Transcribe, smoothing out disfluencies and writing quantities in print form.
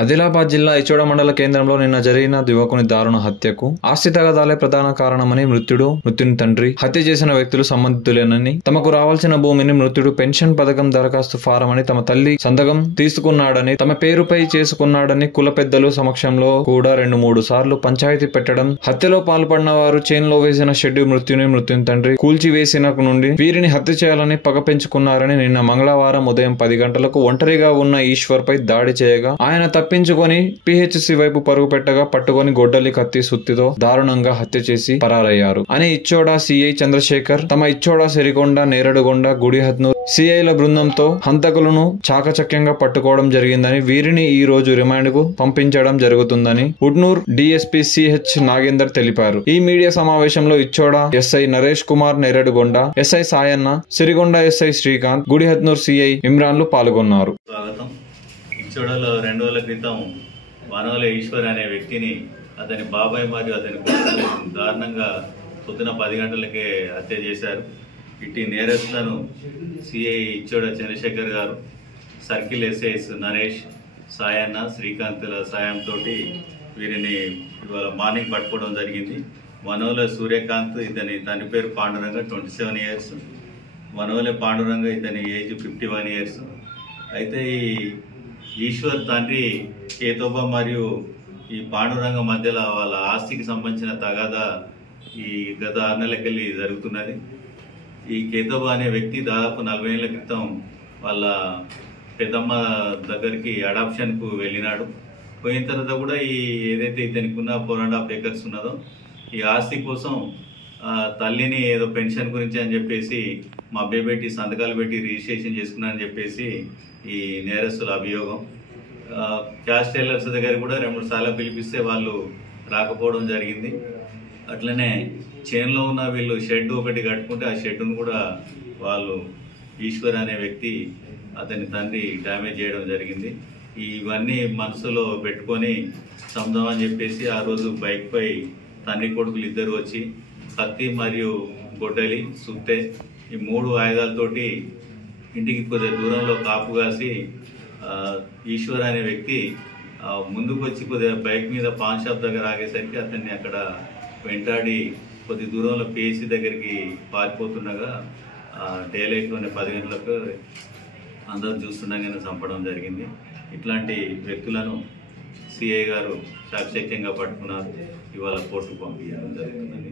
ఆదిలాబాద్ జిల్లా ఇచ్చోడ మండల కేంద్రంలో నిన్న జరిగిన యువకుని దారుణ హత్యకు ఆస్తి తగాదాలే ప్రధాన కారణమని మృతుని తండ్రి హత్య చేసిన వ్యక్తులు సంబంధితులేనని, తమకు రావాల్సిన భూమిని మృతుడు పెన్షన్ పథకం దరఖాస్తు ఫారం అని తమ తల్లి సంతకం తీసుకున్నాడని, తమ పేరుపై చేసుకున్నాడని కుల పెద్దలు సమక్షంలో కూడా 2-3 సార్లు పంచాయతీ పెట్టడం, హత్యలో పాల్పడిన వారు చేన్లో వేసిన షెడ్ మృతుని తండ్రి కూల్చివేసిన నుండి వీరిని హత్య చేయాలని పగ పెంచుకున్నారని నిన్న మంగళవారం ఉదయం 10 గంటలకు ఒంటరిగా ఉన్న ఈశ్వర్ పై దాడి చేయగా ఆయన తప్పించుకొని పిహెచ్సి వైపు పరుగు పెట్టగా పట్టుకొని గొడ్డలి కత్తి సుత్తితో దారుణంగా హత్య చేసి పరారయ్యారు అని ఇచ్చోడ సిఐ చంద్రశేఖర్ తమ ఇచ్చోడ సిరికొండ నేరడుగొండ గుడిహత్నూర్ సిఐల బృందంతో హంతకులను చాకచక్యంగా పట్టుకోవడం జరిగిందని, వీరిని ఈ రోజు రిమాండ్ కు పంపించడం జరుగుతుందని ఉట్నూర్ డిఎస్పీ సిహెచ్ నాగేందర్ తెలిపారు. ఈ మీడియా సమావేశంలో Ichoda SI Naresh Kumar, Neradigonda SI Sayanna, Sirikonda SI Srikanth, Gudihatnur CI ఇమ్రాన్లు పాల్గొన్నారు. ఇచ్చోడలో 2 రోజుల క్రితం వనవల ఈశ్వర్ అనే వ్యక్తిని అతని బాబాయ్ మరియు అతని కొడుకులు దారుణంగా పొద్దున 10 గంటలకే హత్య చేశారు. ఇట్టి నేరస్తులను సిఐ ఇచ్చోడ చంద్రశేఖర్ గారు, సర్కిల్ ఎస్ఐస్ నరేష్, సాయన్న, శ్రీకాంత్ల సాయంతో వీరిని ఇవాళ మార్నింగ్ పట్టుకోవడం జరిగింది. వనవల సూర్యకాంత్, ఇతని తండ్రి పేరు పాండురంగ, 27 ఇయర్స్. వనవల పాండురంగ, ఇతని ఏజ్ 51 ఇయర్స్. అయితే ఈ ఈశ్వర్ తండ్రి కేతోబా మరియు ఈ పాండురంగ మధ్యలో వాళ్ళ ఆస్తికి సంబంధించిన తగాదా ఈ గత 6 నెలలకెళ్ళి జరుగుతున్నది. ఈ కేతోబా అనే వ్యక్తి దాదాపు 40 ఏళ్ల క్రితం వాళ్ళ పెద్దమ్మ దగ్గరికి అడాప్షన్కు వెళ్ళినాడు. పోయిన తర్వాత కూడా ఈ ఏదైతే ఇతనికి ఉన్న 4.5 acres ఉన్నదో ఈ ఆస్తి కోసం తల్లిని ఏదో పెన్షన్ గురించి అని చెప్పేసి మా అబ్బాయి పెట్టి సంతకాలు పెట్టి రిజిస్ట్రేషన్ చేసుకున్నారని చెప్పేసి ఈ నేరస్తుల అభియోగం. క్యాష్ టైలర్స్ దగ్గర కూడా 2-3 సార్లు పిలిపిస్తే వాళ్ళు రాకపోవడం జరిగింది. అట్లనే చేన్లో ఉన్న వీళ్ళు షెడ్ ఒకటి కట్టుకుంటే ఆ షెడ్ను కూడా వాళ్ళు ఈశ్వర్ అనే వ్యక్తి అతని తండ్రి డ్యామేజ్ చేయడం జరిగింది. ఇవన్నీ మనసులో పెట్టుకొని చంపుదామని చెప్పేసి ఆ రోజు బైక్ పై తండ్రి కొడుకులు ఇద్దరు వచ్చి కత్తి మరియు గొడ్డలి, సుత్తె ఈ 3 ఆయుధాలతోటి ఇంటికి కొద్దిగా దూరంలో కాపు కాసి ఈశ్వర్ అనే వ్యక్తి ముందుకు వచ్చి కొద్దిగా బైక్ మీద పాన్ షాప్ దగ్గర ఆగేసరికి అతన్ని అక్కడ వెంటాడి కొద్ది దూరంలో పిఎస్సి దగ్గరికి పారిపోతుండగా డే లైట్లోనే 10 గంటలకు అందరూ చూస్తుండగానే చంపడం జరిగింది. ఇట్లాంటి వ్యక్తులను సిఐ గారు చాకచక్యంగా పట్టుకున్నారు. ఇవాళ కోర్టుకు పంపించడం జరుగుతుందని